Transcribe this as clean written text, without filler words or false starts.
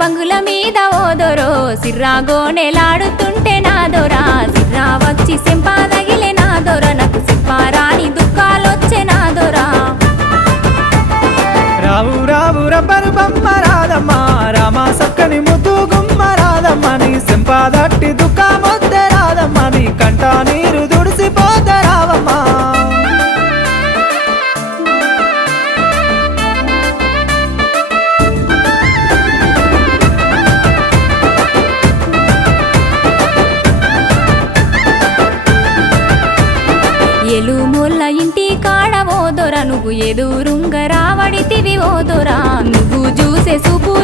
బంగుల మీద ఓదొరో సిర్రాగోనెలాడుతుంటే నాదొరా సిర్రా వచ్చి సెంపాదగిలే నాదొర నాకు సిప్పారాని దుఃఖాలొచ్చే నాదొరా రావు రావు రబ్బరు బొమ్మ రాదమ్మ రామ సక్కని ముద్దు గుమ్మ రాదమ్మ నీ సెంపాదట్టి దుఃఖమొద్దే రాదమ్మ నీ కంట నీరు దుడిసిపోతే రావమ్మా ఎలుమొల్ల ఇంటి కాడ ఓదొర నువ్వు ఎదురుంగ రావడితివి ఓదొరా నువ్వు చూసే చూపు